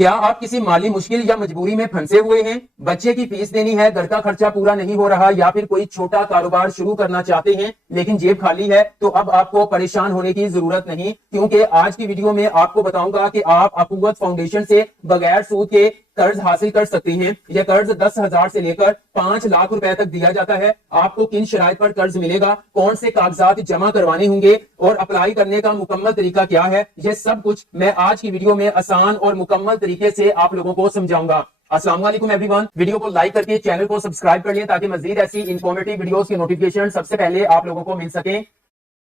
क्या आप किसी माली मुश्किल या मजबूरी में फंसे हुए हैं? बच्चे की फीस देनी है, घर का खर्चा पूरा नहीं हो रहा, या फिर कोई छोटा कारोबार शुरू करना चाहते हैं लेकिन जेब खाली है? तो अब आपको परेशान होने की जरूरत नहीं, क्योंकि आज की वीडियो में आपको बताऊंगा कि आप अखुवत फाउंडेशन से बगैर सूद के कर्ज हासिल कर सकते हैं। यह कर्ज 10,000 से लेकर 5 लाख रुपए तक दिया जाता है। आपको किन शराइत पर कर्ज मिलेगा, कौन से कागजात जमा करवाने होंगे और अप्लाई करने का मुकम्मल तरीका क्या है, यह सब कुछ मैं आज की वीडियो में आसान और मुकम्मल तरीके से आप लोगों को समझाऊंगा। अस्सलाम वालेकुम एवरीवन, वीडियो को लाइक करके चैनल को सब्सक्राइब कर लें ताकि मजीद ऐसी इंफॉर्मेटिव वीडियोस के नोटिफिकेशन सबसे पहले आप लोगों को मिल सके।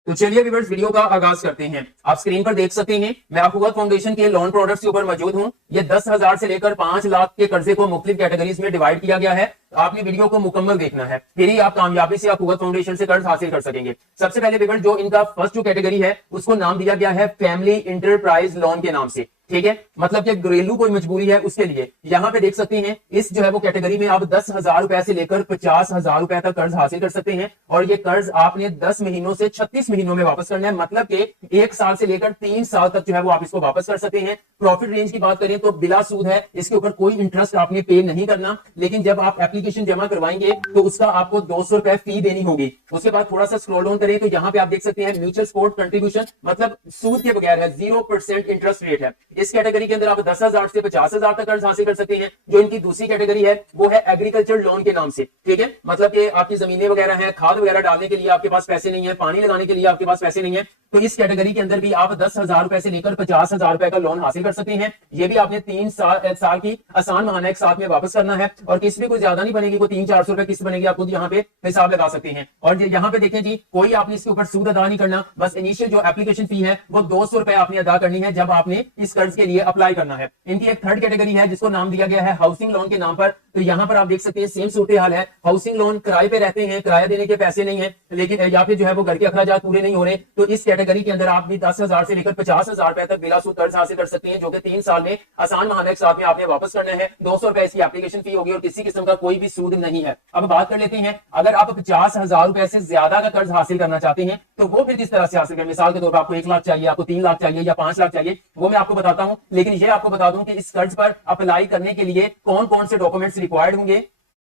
तो चलिए व्यूअर्स, वीडियो का आगाज करते हैं। आप स्क्रीन पर देख सकते हैं मैं अखुवत फाउंडेशन के लोन प्रोडक्ट्स के ऊपर मौजूद हूं। ये 10,000 से लेकर 5 लाख के कर्जे को मुख्तलिफ कैटेगरीज में डिवाइड किया गया है। आपने वीडियो को मुकम्मल देखना है, फिर ही आप कामयाबी से अखुवत फाउंडेशन से कर्ज हासिल कर सकेंगे। सबसे पहले व्यूअर्स, जो इनका फर्स्ट जो कैटेगरी है उसको नाम दिया गया है फैमिली इंटरप्राइज लोन के नाम से। ठीक है, मतलब कि घरेलू कोई मजबूरी है उसके लिए। यहाँ पे देख सकते हैं इस जो है वो कैटेगरी में आप 10,000 रुपए से लेकर 50,000 रुपए तक कर्ज हासिल कर सकते हैं, और ये कर्ज आपने 10 महीनों से 36 महीनों में वापस करना है। मतलब कि 1 साल से लेकर 3 साल तक जो है वो आप इसको वापस कर सकते हैं। प्रॉफिट रेंज की बात करें तो बिला सूद है, इसके ऊपर कोई इंटरेस्ट आपने पे नहीं करना, लेकिन जब आप एप्लीकेशन जमा करवाएंगे तो उसका आपको 200 रुपए फी देनी होगी। उसके बाद थोड़ा सा स्क्रॉल डाउन करें तो यहाँ पे आप देख सकते हैं म्यूचुअल सपोर्ट कंट्रीब्यूशन, मतलब सूद के बगैर है, 0% इंटरेस्ट रेट है। इस कैटेगरी के अंदर आप 10,000 से 50,000 तक कर्ज हासिल कर सकते हैं। जो इनकी दूसरी कैटेगरी है वो है एग्रीकल्चर लोन के नाम से। ठीक है, मतलब कि आपकी जमीनें वगैरह हैं, खाद वगैरह डालने के लिए आपके पास पैसे नहीं है, पानी लगाने के लिए आपके पास पैसे नहीं है, तो इस कैटेगरी के अंदर भी आप 10,000 रुपए से लेकर 50,000 रुपए का लोन हासिल कर सकते हैं। ये भी आपने 3 साल की आसान महाना एक साथ में वापस करना है, और किस्त भी कोई ज्यादा नहीं बनेगी, कोई 300-400 रुपए किस्त बनेगी, आप खुद यहाँ पे हिसाब लगा सकते हैं। और यहाँ पे देखें जी, कोई आपने इसके ऊपर सूद अदा नहीं करना, बस इनिशियल जो एप्लीकेशन फी है वो 200 रुपए आपने अदा करनी है जब आपने इस कर्ज के लिए अप्लाई करना है। इनकी एक थर्ड कैटेगरी है जिसको नाम दिया गया है हाउसिंग लोन के नाम पर। तो यहाँ पर आप देख सकते हैं सेम सूरत हाल है। हाउसिंग लोन किराए पे रहते हैं, किराया देने के पैसे नहीं है, लेकिन या फिर जो है वो घर के अखराजात पूरे नहीं हो रहे, तो इस कैटेगरी के अंदर आप भी 10,000 से लेकर 50,000 रुपए तक बिला सूद कर्ज हासिल कर सकते हैं, जो कि 3 साल में आसान महाना के साथ में आपने वापस करना है। 200 रुपए इसकी एप्लीकेशन फी होगी और किसी किस्म का कोई भी सूद नहीं है। अब बात कर लेते हैं, अगर आप 50,000 रुपए से ज्यादा का कर्ज हासिल करना चाहते हैं तो वो फिर किस तरह से हासिल करें। मिसाल के तौर पर आपको 1 लाख चाहिए, आपको 3 लाख चाहिए या 5 लाख चाहिए, वो मैं आपको बताता हूं। लेकिन ये आपको बता दूं कि इस कर्ज पर अप्लाई करने के लिए कौन कौन से डॉक्यूमेंट्स रिक्वायर्ड होंगे।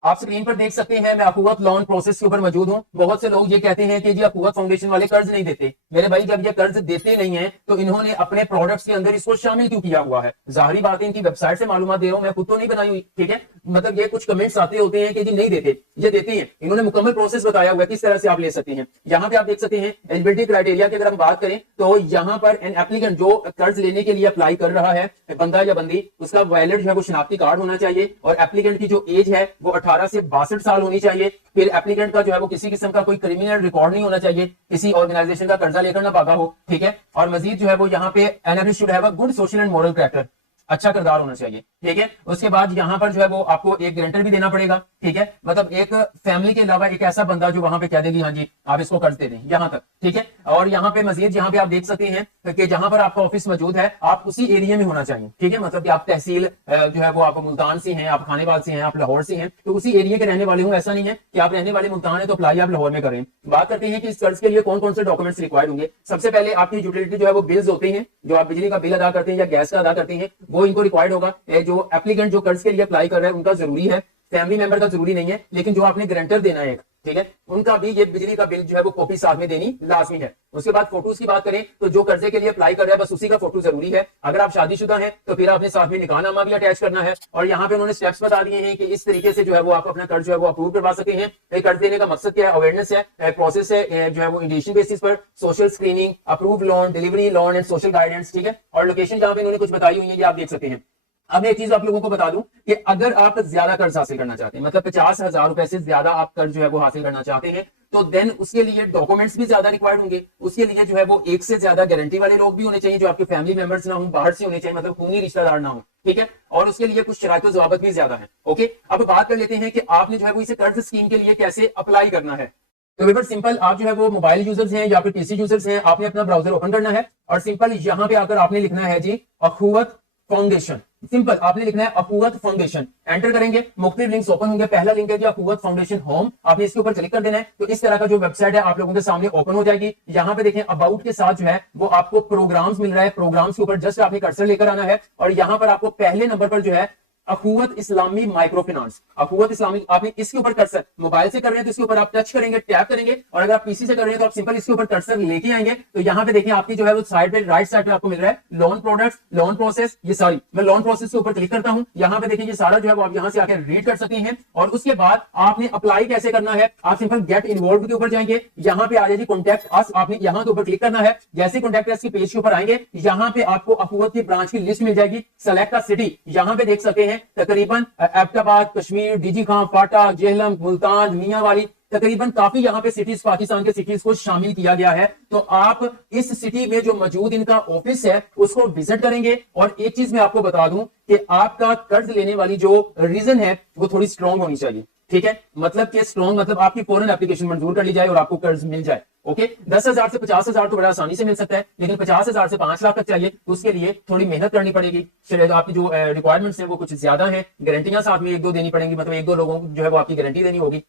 आप स्क्रीन पर देख सकते हैं मैं अखुवत लोन प्रोसेस के ऊपर मौजूद हूं। बहुत से लोग ये कहते हैं कि जी अखुवत फाउंडेशन वाले कर्ज नहीं देते। मेरे भाई, जब ये कर्ज देते नहीं है तो इन्होंने अपने प्रोडक्ट्स के अंदर इसको शामिल क्यों किया हुआ है? जाहिर बात है, इनकी वेबसाइट से मालूमात दे रहा हूं, मैं खुद तो नहीं बनाई हुई। ठीक है, मतलब ये कुछ कमेंट्स आते होते हैं कि जी नहीं देते, ये देते हैं। इन्होंने मुकम्मल प्रोसेस बताया हुआ है किस तरह से आप ले सकते हैं। यहाँ पे आप देख सकते हैं एलिजिबिलिटी क्राइटेरिया की अगर हम बात करें तो यहाँ पर एन एप्लीकेंट जो कर्ज लेने के लिए अप्लाई कर रहा है, बंदा या बंदी, उसका वैलिड जो है वो शनाख्ती कार्ड होना चाहिए, और एप्लीकेंट की जो एज है वो 18 से 62 साल होनी चाहिए। फिर एप्लीकेंट का जो है वो किसी किस्म का कोई क्रिमिनल रिकॉर्ड नहीं होना चाहिए, किसी ऑर्गेनाइजेशन का कर्जा लेकर ना भागा हो। ठीक है, और मजीद जो है वो यहाँ पे NAB should have a good social and moral character, अच्छा किरदार होना चाहिए। ठीक है, उसके बाद यहाँ पर जो है वो आपको एक गारंटर भी देना पड़ेगा। ठीक है, मतलब एक फैमिली के अलावा एक ऐसा बंदा जो वहां पे कह देगी हाँ जी आप इसको कर्ज दे दें, यहाँ तक। ठीक है, और यहाँ पे मजीद यहाँ पे आप देख सकते हैं कि जहां पर आपका ऑफिस मौजूद है आप उसी एरिया में होना चाहिए। ठीक है, मतलब कि आप तहसील जो है वो आप मुल्तान से हैं, आप खानेवाल से हैं, आप लाहौर से हैं, तो उसी एरिया के रहने वाले हो। ऐसा नहीं है कि आप रहने वाले मुल्तान है तो अप्लाई आप लाहौर में करें। बात करते हैं कि इस कर्ज के लिए कौन कौन से डॉक्यूमेंट्स रिक्वायर्ड होंगे। सबसे पहले आपकी यूटिलिटी जो है वो बिल्स होते हैं, जो आप बिजली का बिल अदा करते हैं या गैस का अदा करते हैं, वो इनको रिक्वायर्ड होगा। जो एप्लीकेंट जो कर्ज के लिए अप्लाई कर रहे हैं उनका जरूरी है, फैमिली मेंबर का जरूरी नहीं है, लेकिन जो आपने गारंटर देना है, ठीक है, उनका भी ये बिजली का बिल जो है वो कॉपी साथ में देनी लाजमी है। उसके बाद फोटोज की बात करें तो जो कर्जे के लिए अप्लाई कर रहा है बस उसी का फोटो जरूरी है। अगर आप शादीशुदा हैं तो फिर आपने साथ में निकाहनामा भी अटैच करना है। और यहाँ पे उन्होंने स्टेप्स बता दिए हैं कि इस तरीके से जो है वो आप अपना कर्ज जो है वो अप्रूव करवा सकते हैं। कर्ज देने का मकसद क्या है? अवेयरनेस है, प्रोसेस है जो है वो इंडिविजुअल बेसिस पर, social screening, approve loan, delivery loan and social guidance. ठीक है, और लोकेशन जहां पे इन्होंने कुछ बताई हुई है ये आप देख सकते हैं। अब एक चीज आप लोगों को बता दूं कि अगर आप ज्यादा कर्ज हासिल करना चाहते हैं, मतलब 50,000 रुपए से ज्यादा आप कर्ज जो है वो हासिल करना चाहते हैं, तो देन उसके लिए डॉक्यूमेंट्स भी ज्यादा रिक्वायर्ड होंगे। उसके लिए जो है वो एक से ज्यादा गारंटी वाले लोग भी होने चाहिए, जो आपके फैमिली मेंबर्स ना हो, बाहर से होने चाहिए, मतलब खूनी रिश्तेदार ना हो। ठीक है, और उसके लिए कुछ शराइत ज़वाबित भी ज्यादा है। ओके, अब बात कर लेते हैं कि आपने जो है वो इसे कर्ज स्कीम के लिए कैसे अप्लाई करना है। तो वेरी सिंपल, आप जो है वो मोबाइल यूजर्स हैं या फिर पीसी यूजर्स हैं, आपने अपना ब्राउजर ओपन करना है और सिंपल यहां पे आकर आपने लिखना है जी अखुवत फाउंडेशन। सिंपल आपने लिखना है अखुवत फाउंडेशन, एंटर करेंगे, मुख्तलिफ लिंक्स ओपन होंगे। पहला लिंक है अखुवत फाउंडेशन होम, आपने इसके ऊपर क्लिक कर देना है तो इस तरह का जो वेबसाइट है आप लोगों के सामने ओपन हो जाएगी। यहाँ पे देखें अबाउट के साथ जो है वो आपको प्रोग्राम्स मिल रहा है, प्रोग्राम्स के ऊपर जस्ट आपने कर्सर लेकर आना है और यहाँ पर आपको पहले नंबर पर जो है अखुवत इस्लामी माइक्रो फाइनेंस, अखुवत इस्लामी, आपने इसके ऊपर कर्सर मोबाइल से कर रहे हैं तो इसके ऊपर आप टच करेंगे, टैप करेंगे, और अगर आप पीसी से कर रहे हैं तो आप सिंपल इसके ऊपर कर्सर लेके आएंगे तो यहाँ पे देखिए आपकी जो है वो साइड पे राइट साइड पे आपको मिल रहा है लोन प्रोडक्ट्स, लोन प्रोसेस, ये सॉरी मैं लोन प्रोसेस के ऊपर क्लिक करता हूं। यहाँ पे देखिए ये सारा जो है वो आप यहाँ से आकर रीड कर सकते हैं और उसके बाद आपने अप्लाई कैसे करना है, आप सिंपल गेट इन्वॉल्व के ऊपर जाएंगे, यहाँ पे आ जाएगी कॉन्टैक्ट अस, आपने यहाँ के ऊपर क्लिक करना है। जैसे कॉन्टैक्ट अस के पेज के ऊपर आएंगे यहाँ पे आपको अखुवत की ब्रांच की लिस्ट मिल जाएगी। सेलेक्ट अ सिटी, यहाँ पे देख सकते हैं तकरीबन एबटाबाद, कश्मीर, डीजी खां, फाटा, जेहलम, मुल्तान, मियांवाली, तकरीबन काफी यहाँ पे सिटीज, पाकिस्तान के सिटीज को शामिल किया गया है। तो आप इस सिटी में जो मौजूद इनका ऑफिस है उसको विजिट करेंगे। और एक चीज मैं आपको बता दूं कि आपका कर्ज लेने वाली जो रीजन है वो थोड़ी स्ट्रांग होनी चाहिए, ठीक है, मतलब कि स्ट्रांग मतलब आपकी फौरन एप्लीकेशन मंजूर कर ली जाए और आपको कर्ज मिल जाए। ओके, 10,000 से 50,000 तो बड़ा आसानी से मिल सकता है, लेकिन 50,000 से 5 लाख तक चाहिए तो उसके लिए थोड़ी मेहनत करनी पड़ेगी। शायद आपकी जो रिक्वायरमेंट्स हैं वो कुछ ज्यादा है, गारंटियां साथ में 1-2 देनी पड़ेंगी, मतलब 1-2 लोगों को जो है वो आपकी गारंटी देनी होगी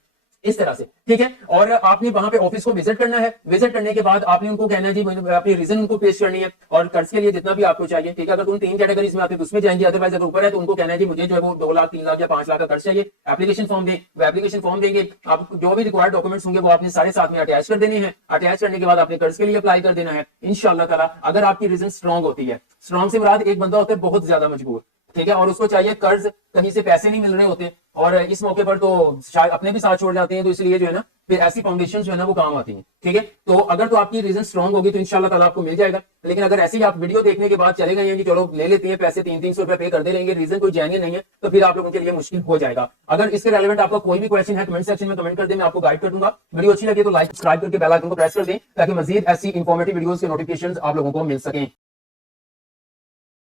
इस तरह से, ठीक है। और आपने वहां पे ऑफिस को विजिट करना है, विजिट करने के बाद आपने उनको कहना है जी अपनी रीजन उनको पेश करनी है और कर्ज के लिए जितना भी आपको चाहिए, ठीक है। अगर उन 3 कैटेगरीज में आते हैं तो उसमें जाएंगे, अदरवाइज अगर ऊपर है तो उनको कहना है जी मुझे जो है वो 2 लाख, 3 लाख या 5 लाख का कर्ज चाहिए, एप्लीकेशन फॉर्म दें, वो एप्लीकेशन फॉर्म देंगे, आप जो भी रिक्वायर्ड डॉक्यूमेंट्स होंगे वो आपने सारे साथ में अटैच कर देने हैं। अटैच करने के बाद आपने कर्ज के लिए अप्लाई कर देना है इंशाअल्लाह ताला। अगर आपकी रीजन स्ट्रांग होती है, स्ट्रांग से मुराद एक बंदा होता है बहुत ज्यादा मजबूर, ठीक है, और उसको चाहिए कर्ज, कहीं से पैसे नहीं मिल रहे होते और इस मौके पर तो शायद अपने भी साथ छोड़ जाते हैं, तो इसलिए जो है ना फिर ऐसी फाउंडेशन जो है ना वो काम आती हैं, ठीक है। तो अगर तो आपकी रीजन स्ट्रांग होगी तो इंशाल्लाह ताला आपको मिल जाएगा। लेकिन अगर ऐसे ही आप वीडियो देखने के बाद चले गए हैं कि चलो ले लेते हैं पैसे, 300-300 रुपए पे करते रहेंगे, रीजन कोई जेन्युइन नहीं है, तो फिर आप लोगों के लिए मुश्किल हो जाएगा। अगर इसके रेलेवेंट आपका कोई भी क्वेश्चन है कमेंट सेक्शन में कमेंट कर दे, मैं आपको गाइड कर दूंगा। वीडियो अच्छी लगे तो लाइक, सब्सक्राइब करके बेल आइकन को प्रेस कर दें ताकि मजीद ऐसी इंफॉर्मेटिव वीडियोस के नोटिफिकेशंस आप लोगों को मिल सकें।